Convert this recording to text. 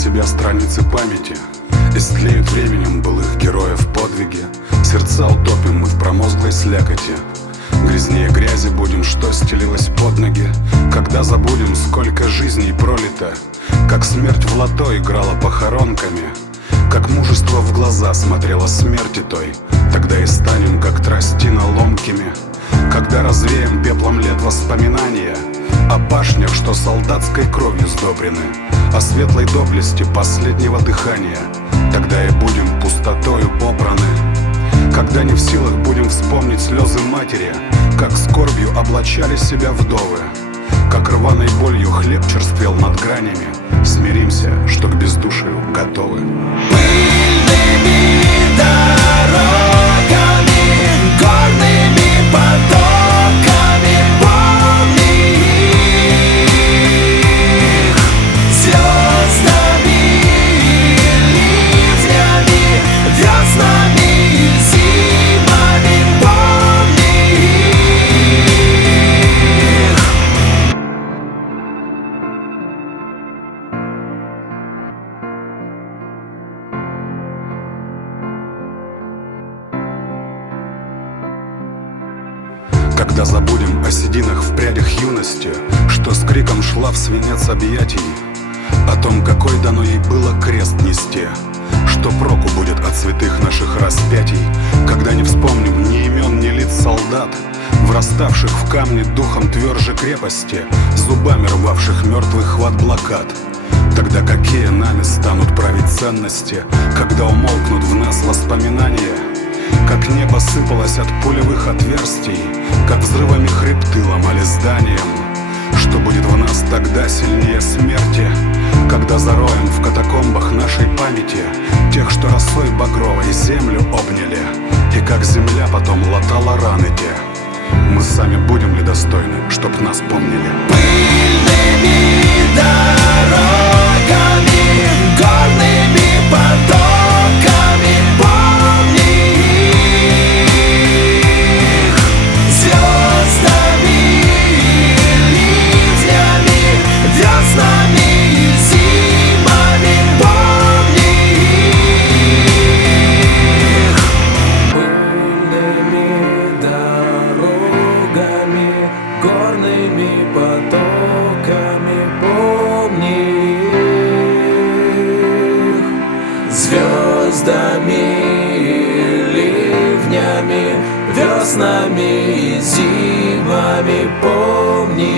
себя страницы памяти, истлеют временем былых героев подвиги. Сердца утопим мы в промозглой слякоти, грязнее грязи будем, что стелилось под ноги. Когда забудем, сколько жизней пролито, как смерть в лото играла похоронками, как мужество в глаза смотрело смерти той, тогда и станем, как тростина, ломкими. Когда развеем пеплом лет воспоминания о башнях, что солдатской кровью сдобрены, о светлой доблести последнего дыхания, тогда и будем пустотою попраны. Когда не в силах будем вспомнить слезы матери, как скорбью облачали себя вдовы, как рваной болью хлеб черствел над гранями, смиримся, что к бездушию готовы. Пыльными дорогами, горными потоками, помни их, звездами, ливнями, веснами, зимами, помни их. Когда забудем о сединах в прядях юности, что с криком шла в свинец объятий, о том, какой дано ей было крест нести, что проку будет от святых наших распятий. Когда не вспомним ни имен, ни лиц солдат, враставших в камни духом тверже крепости, зубами рвавших мертвый хват блокад, тогда какие нами станут править ценности? Когда умолкнут в нас воспоминания, как небо сыпалось от пулевых отверстий, как взрывами хребты ломали зданием, что будет в нас тогда сильнее смерти? Когда зароем в катакомбах нашей памяти тех, что росой багровой землю обняли, и как земля потом латала раны те, мы сами будем ли достойны, чтоб нас помнили? Пыльными дорогами, горными потоками, помни их, звездами, ливнями, веснами, зимами, помни их. Пыльными дорогами, горными потоками, помни их, звездами, ливнями, веснами и зимами, помни